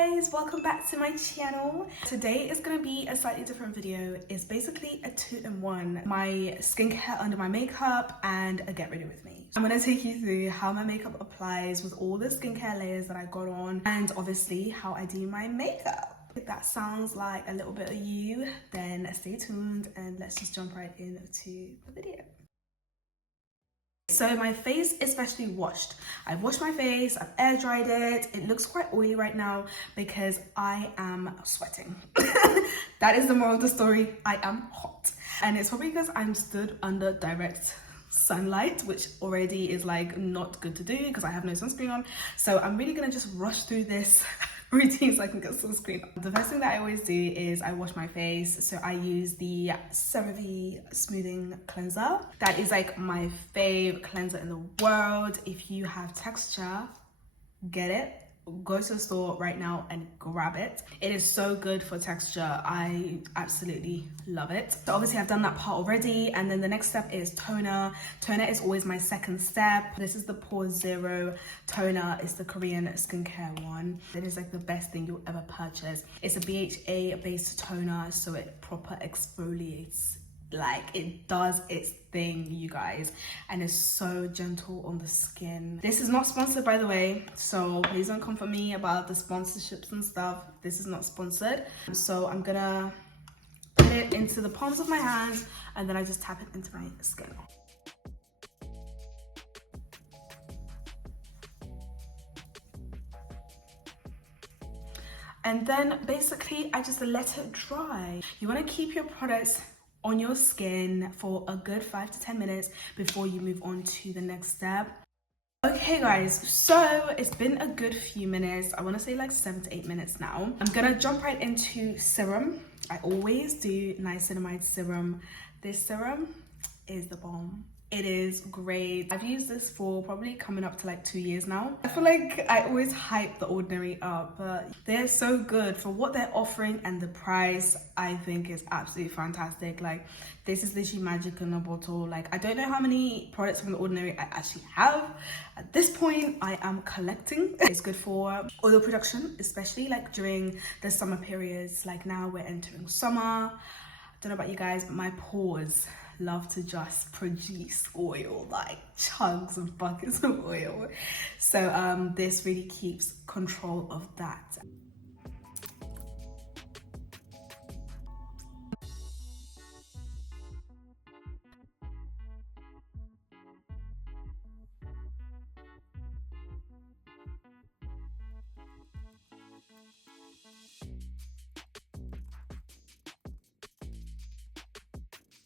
guys, welcome back to my channel. Today is gonna be a slightly different video. It's basically a two-in-one: my skincare under my makeup and a get ready with me. I'm gonna take you through how my makeup applies with all the skincare layers that I got on, and obviously how I do my makeup. If that sounds like a little bit of you, then stay tuned and let's just jump right into the video. So my face is freshly washed. I've washed my face, I've air dried it. It looks quite oily right now because I am sweating. That is the moral of the story. I am hot. And it's probably because I'm stood under direct sunlight, which already is like not good to do because I have no sunscreen on. So I'm really gonna just rush through this routine so I can get sunscreen. The first thing that I always do is I wash my face. So I use the CereVe smoothing cleanser. That is like my fave cleanser in the world. If you have texture, get it. Go to the store right now and grab it. It is so good for texture. I absolutely love it. So obviously I've done that part already, and then the next step is toner. Toner is always my second step. This is the Pore Zero toner. It's the Korean skincare one. It is like the best thing you'll ever purchase. It's a BHA based toner, so it proper exfoliates. Like, it does its thing, you guys, and it's so gentle on the skin. This is not sponsored, by the way, so please don't come for me about the sponsorships and stuff. This is not sponsored. So I'm gonna put it into the palms of my hands and then I just tap it into my skin. And then basically I just let it dry. You want to keep your products on your skin for a good 5 to 10 minutes before you move on to the next step. Okay guys, so it's been a good few minutes. I want to say like 7 to 8 minutes now. I'm gonna jump right into serum. I always do niacinamide serum. This serum is the bomb. It is great. I've used this for probably coming up to like 2 years now. I feel like I always hype The Ordinary up, but they're so good for what they're offering, and the price I think is absolutely fantastic. Like, this is literally magic in a bottle. Like, I don't know how many products from The Ordinary I actually have. At this point, I am collecting. It's good for oil production, especially like during the summer periods. Like now we're entering summer. I don't know about you guys, but my pores love to just produce oil, like chunks and buckets of oil. So this really keeps control of that.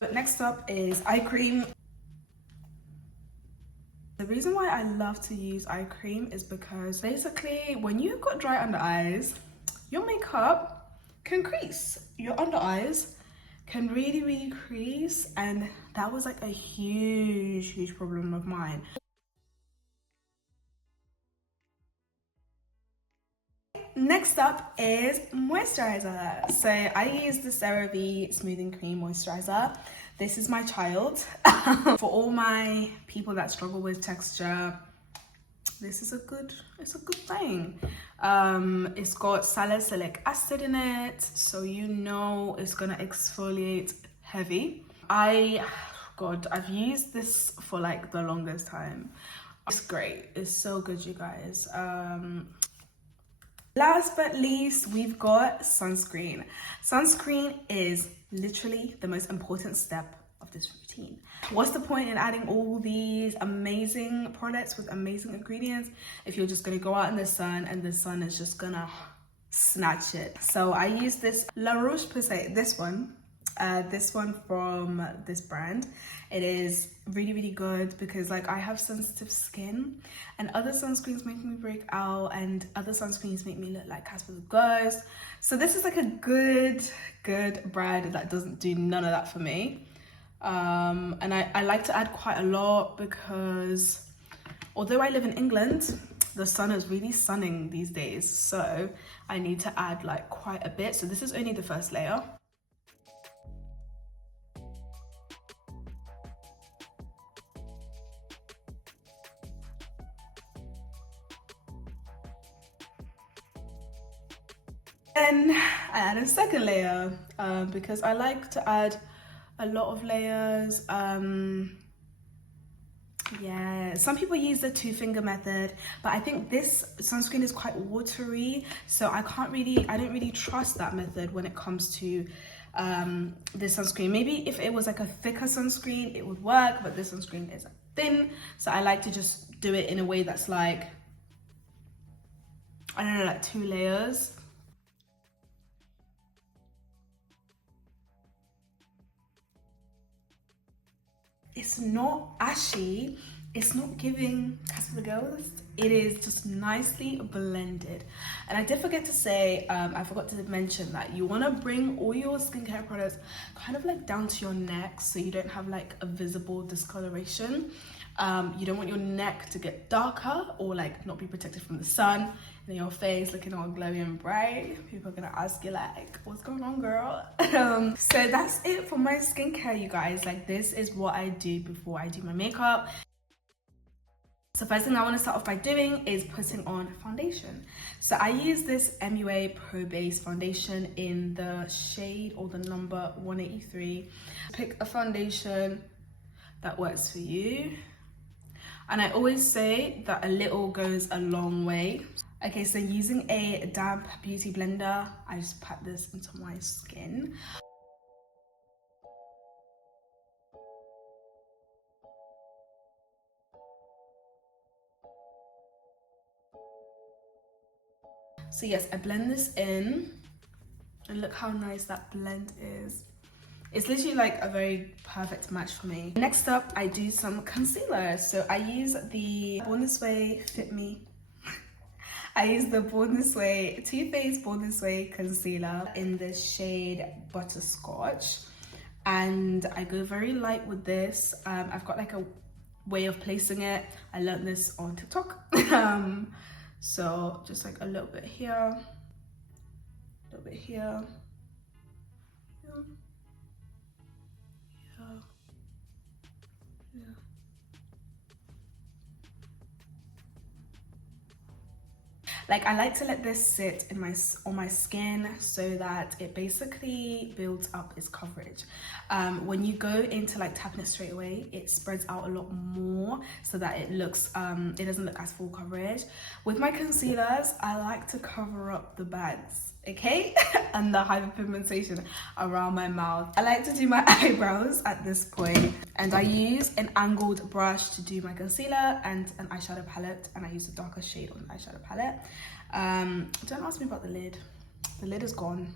But next up is eye cream. The reason why I love to use eye cream is because basically when you've got dry under eyes, your makeup can crease. Your under eyes can really crease, and that was like a huge problem of mine. Next up is moisturizer. So I use the CereVe Smoothing Cream Moisturizer. This is my child. For all my people that struggle with texture, this is it's a good thing. It's got salicylic acid in it, so you know it's gonna exfoliate heavy. I've used this for like the longest time. It's great. It's so good, you guys. Last but least, we've got sunscreen. Sunscreen is literally the most important step of this routine. What's the point in adding all these amazing products with amazing ingredients if you're just gonna go out in the sun and the sun is just gonna snatch it? So I use this La Roche-Posay, this one from this brand. It is really good because like I have sensitive skin, and other sunscreens make me break out, and other sunscreens make me look like Casper the Ghost. So this is like a good brand that doesn't do none of that for me. And I like to add quite a lot because although I live in England, the sun is really sunning these days, so I need to add like quite a bit. So this is only the first layer. Then I add a second layer because I like to add a lot of layers. Yeah, some people use the 2-finger method, but I think this sunscreen is quite watery, so I don't really trust that method when it comes to this sunscreen. Maybe if it was like a thicker sunscreen, it would work, but this sunscreen is thin, so I like to just do it in a way that's like, I don't know, like 2 layers. It's not ashy, it's not giving Casper the Ghost. It is just nicely blended. And I did forget to say, I forgot to mention that you want to bring all your skincare products kind of like down to your neck so you don't have like a visible discoloration. You don't want your neck to get darker or like not be protected from the sun, and your face looking all glowy and bright. People are gonna ask you like, what's going on, girl? So that's it for my skincare, you guys. Like, this is what I do before I do my makeup. So first thing I want to start off by doing is putting on foundation. So I use this MUA Pro Base foundation in the shade or the number 183. Pick a foundation that works for you. And I always say that a little goes a long way. Okay, so using a damp beauty blender, I just pat this into my skin. So yes, I blend this in, and look how nice that blend is. It's literally like a very perfect match for me. Next up, I do some concealer. So I use the Born This Way Fit Me. I use the Born This Way, Too Faced Born This Way concealer in the shade Butterscotch. And I go very light with this. I've got like a way of placing it. I learned this on TikTok. So just like a little bit here, a little bit here. Yeah. Like, I like to let this sit in on my skin so that it basically builds up its coverage. When you go into like tapping it straight away, it spreads out a lot more so that it looks it doesn't look as full coverage. With my concealers, I like to cover up the bags, okay? And the hyperpigmentation around my mouth. I like to do my eyebrows at this point, and I use an angled brush to do my concealer and an eyeshadow palette, and I use a darker shade on the eyeshadow palette. Don't ask me about the lid. The lid is gone.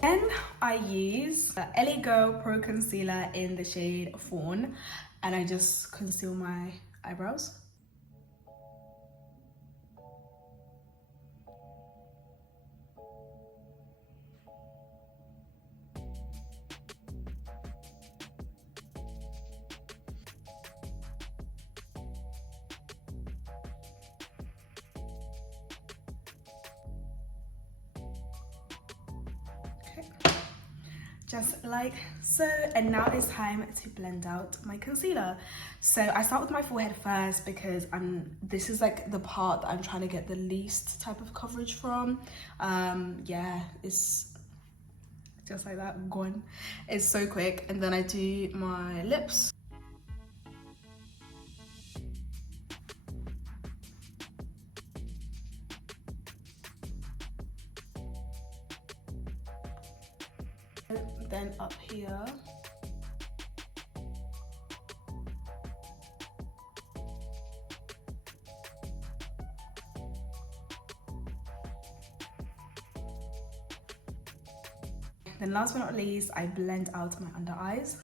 Then I use the LA Girl Pro Concealer in the shade Fawn, and I just conceal my eyebrows. Just like so. And now it's time to blend out my concealer. So I start with my forehead first because this is like the part that I'm trying to get the least type of coverage from. Yeah, it's just like that, gone. It's so quick. And then I do my lips. Then up here. Then last but not least, I blend out my under eyes.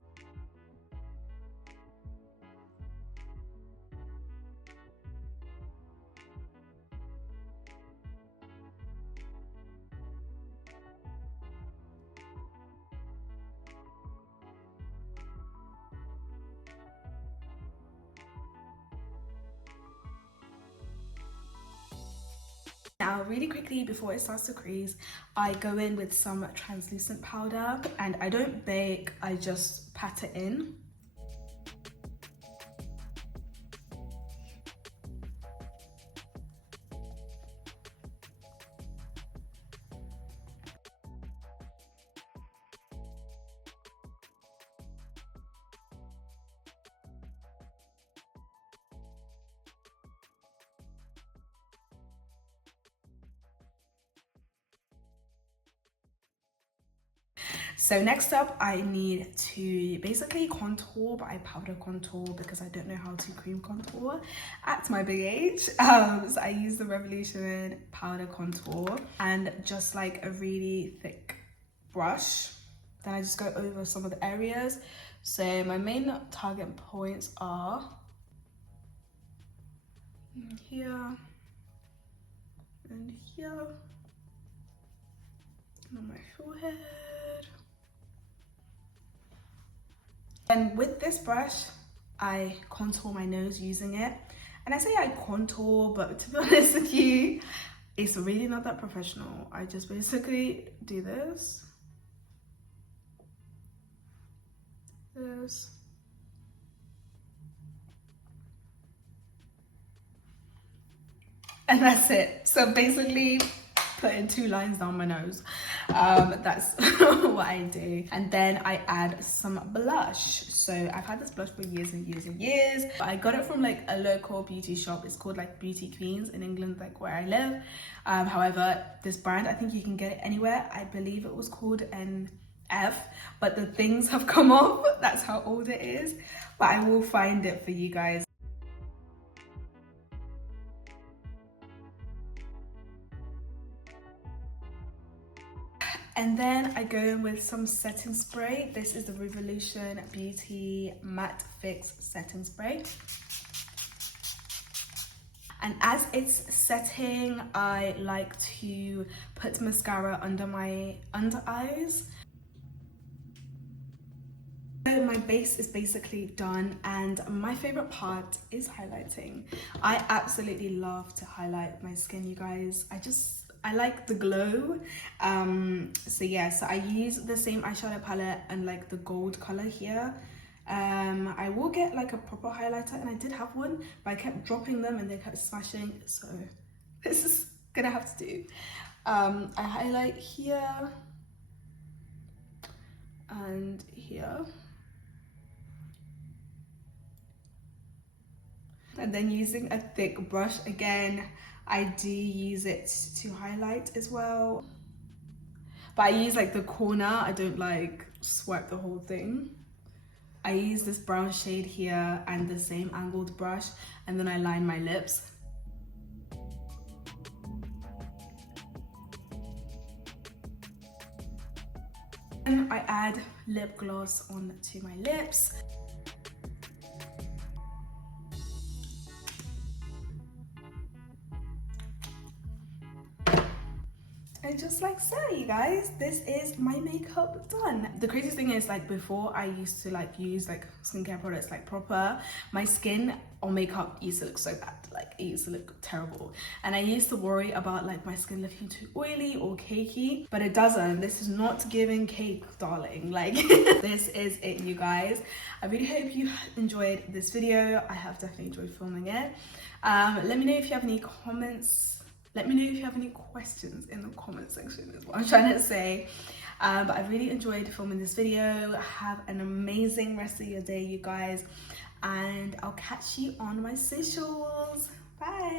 now, really quickly before it starts to crease, I go in with some translucent powder, and I don't bake, I just pat it in. So next up, I need to basically contour, but I powder contour because I don't know how to cream contour at my big age. So I use the Revolution powder contour and just like a really thick brush. Then I just go over some of the areas. So my main target points are here and here, and on my forehead. And with this brush, I contour my nose using it. And I say I contour, but to be honest with you, it's really not that professional. I just basically do this. This. And that's it. So basically, putting 2 lines down my nose. That's what I do. And then I add some blush. So I've had this blush for years and years and years. I got it from like a local beauty shop. It's called like Beauty Queens in England, like where I live. However, this brand, I think you can get it anywhere. I believe it was called NF, but the things have come off. That's how old it is. But I will find it for you guys. And then I go in with some setting spray. This is the Revolution Beauty Matte Fix Setting Spray. And as it's setting, I like to put mascara under my under eyes. So my base is basically done, and my favorite part is highlighting. I absolutely love to highlight my skin, you guys. I like the glow. So yeah, so I use the same eyeshadow palette and like the gold color here. I will get like a proper highlighter, and I did have one, but I kept dropping them and they kept smashing, so this is gonna have to do. I highlight here and here, and then using a thick brush again, I do use it to highlight as well, but I use like the corner. I don't like swipe the whole thing. I use this brown shade here and the same angled brush, and then I line my lips. And I add lip gloss onto my lips. And just like so, you guys, this is my makeup done. The craziest thing is, like, before I used to like use like skincare products like proper, my skin or makeup used to look so bad. Like, it used to look terrible, and I used to worry about like my skin looking too oily or cakey, but it doesn't. This is not giving cake, darling. Like this is it, you guys. I really hope you enjoyed this video. I have definitely enjoyed filming it. Let me know if you have any comments. Let me know if you have any questions in the comment section, is what I'm trying to say. But I really enjoyed filming this video. Have an amazing rest of your day, you guys. And I'll catch you on my socials. Bye.